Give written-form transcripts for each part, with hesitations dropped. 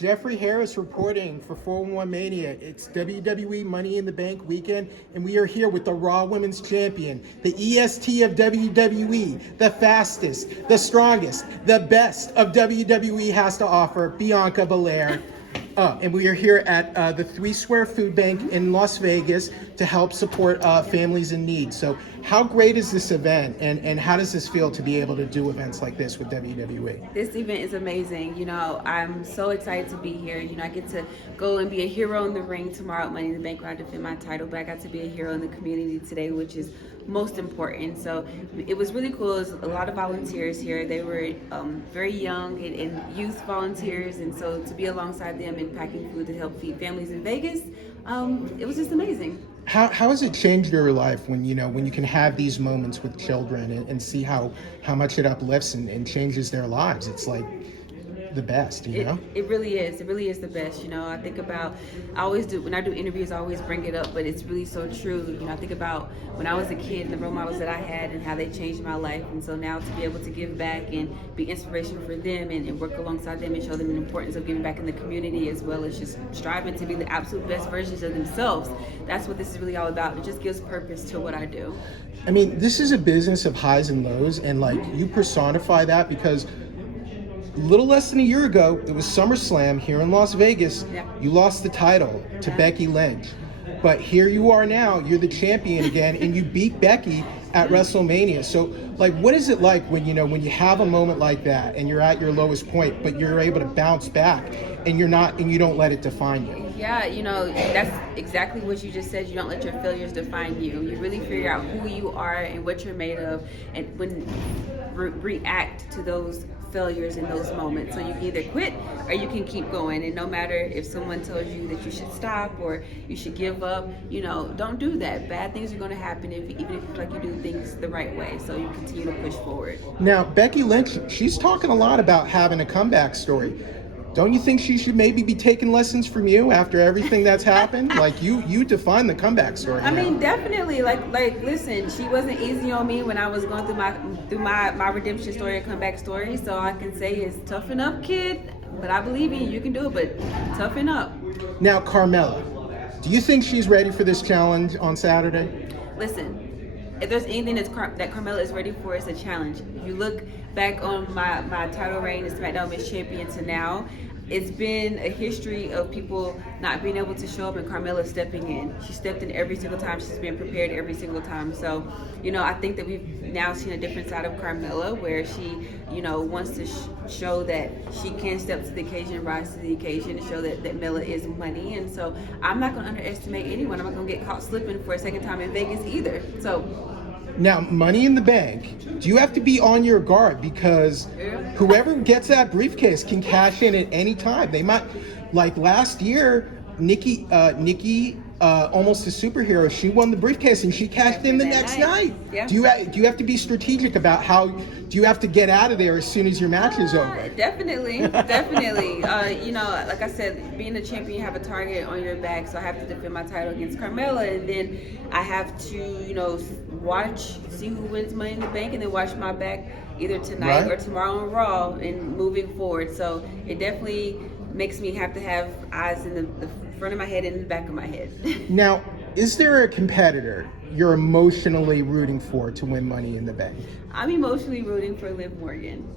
Jeffrey Harris reporting for 411 Mania. It's WWE Money in the Bank weekend, and we are here with the Raw Women's Champion, the EST of WWE, the fastest, the strongest, the best of WWE has to offer, Bianca Belair. And we are here at the 3 Square Food Bank in Las Vegas to help support families in need. So how great is this event, and how does this feel to be able to do events like this with WWE? This event is amazing. You know, I'm so excited to be here. You know, I get to go and be a hero in the ring tomorrow at Money in the Bank where I defend my title, but I got to be a hero in the community today, which is most important. So it was really cool. There's a lot of volunteers here. They were very young and youth volunteers, and so to be alongside them and packing food to help feed families in Vegas, it was just amazing. How has it changed your life when you can have these moments with children and see how much it uplifts and changes their lives? It's like the best, you know? It really is. It really is the best. You know, I think about, I always do, when I do interviews, I always bring it up, but it's really so true. You know, I think about when I was a kid and the role models that I had and how they changed my life. And so now to be able to give back and be inspiration for them and work alongside them and show them the importance of giving back in the community, as well as just striving to be the absolute best versions of themselves. That's what this is really all about. It just gives purpose to what I do. I mean, this is a business of highs and lows, and like you personify that because a little less than a year ago, it was SummerSlam here in Las Vegas. Yeah. You lost the title to Becky Lynch. But here you are now, you're the champion again, and you beat Becky at WrestleMania. So, like, what is it like when you have a moment like that and you're at your lowest point, but you're able to bounce back and you don't let it define you? Yeah, you know, that's exactly what you just said. You don't let your failures define you. You really figure out who you are and what you're made of, and when react to those failures in those moments. So you can either quit or you can keep going. And no matter if someone tells you that you should stop or you should give up, you know, don't do that. Bad things are going to happen even if you feel like you do things the right way. So you continue to push forward. Now, Becky Lynch, she's talking a lot about having a comeback story. Don't you think she should maybe be taking lessons from you after everything that's happened? Like you define the comeback story. I mean, definitely. Like, listen, she wasn't easy on me when I was going through my redemption story and comeback story. So all I can say is toughen up, kid. But I believe in you. You can do it, but toughen up. Now, Carmella, do you think she's ready for this challenge on Saturday? Listen, if there's anything that Carmella is ready for, it's a challenge. If you look back on my title reign as SmackDown Women's Champion to now, it's been a history of people not being able to show up and Carmella stepping in. She stepped in every single time. She's been prepared every single time. So, you know, I think that we've now seen a different side of Carmella where she, you know, wants to show that she can step to the occasion, rise to the occasion, and show that Mella is money. And so I'm not going to underestimate anyone. I'm not going to get caught slipping for a second time in Vegas either. So. Now, Money in the Bank, do you have to be on your guard because whoever gets that briefcase can cash in at any time? They might, like last year, Nikki, almost a superhero, she won the briefcase and she cashed in the next night. Yeah. Do you have to be strategic about how, do you have to get out of there as soon as your match is over? Definitely. You know, like I said, being a champion, you have a target on your back, so I have to defend my title against Carmella, and then I have to, you know, see who wins Money in the Bank, and then watch my back either tonight or tomorrow on Raw and moving forward. So it definitely makes me have to have eyes in the front of my head and in the back of my head. Now, is there a competitor you're emotionally rooting for to win Money in the Bank? I'm emotionally rooting for Liv Morgan.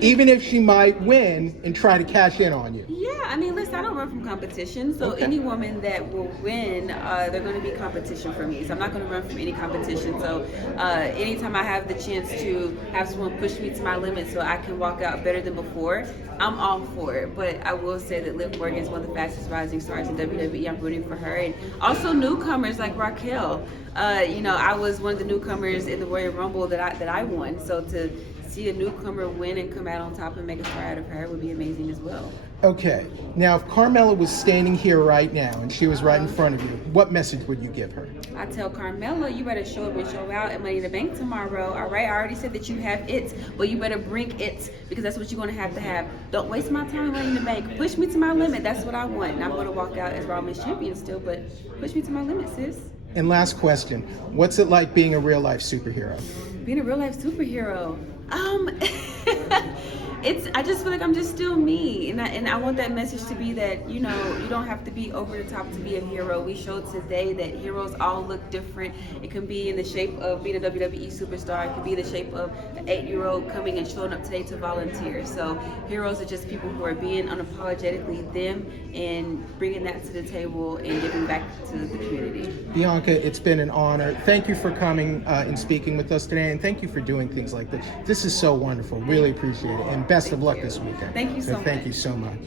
Even if she might win and try to cash in on you? Yeah, I mean, listen, I don't run from competition, so any woman that will win, they're going to be competition for me. So I'm not going to run from any competition. So anytime I have the chance to have someone push me to my limit so I can walk out better than before, I'm all for it. But I will say that Liv Morgan is one of the fastest rising stars in WWE. I'm rooting for her. And also newcomers like Raquel. You know, I was one of the newcomers in the Royal Rumble that I won. So to see a newcomer win and come out on top and make a star out of her would be amazing as well. Okay. Now, if Carmella was standing here right now and she was right in front of you, what message would you give her? I tell Carmella, you better show up and show out at Money in the Bank tomorrow, all right? I already said that you have it, but you better bring it because that's what you're going to have. Don't waste my time at Money in the Bank. Push me to my limit. That's what I want. And I'm going to walk out as Raw Women's Champion still, but push me to my limit, sis. And last question, what's it like being a real-life superhero? Being a real-life superhero? I just feel like I'm just still me, and I want that message to be that, you know, you don't have to be over the top to be a hero. We showed today that heroes all look different. It can be in the shape of being a WWE superstar. It can be the shape of an 8-year-old coming and showing up today to volunteer. So heroes are just people who are being unapologetically them and bringing that to the table and giving back to the community. Bianca, it's been an honor. Thank you for coming and speaking with us today, and thank you for doing things like this. This is so wonderful. Really appreciate it, and best of luck this weekend. Thank you so much. Thank you so much.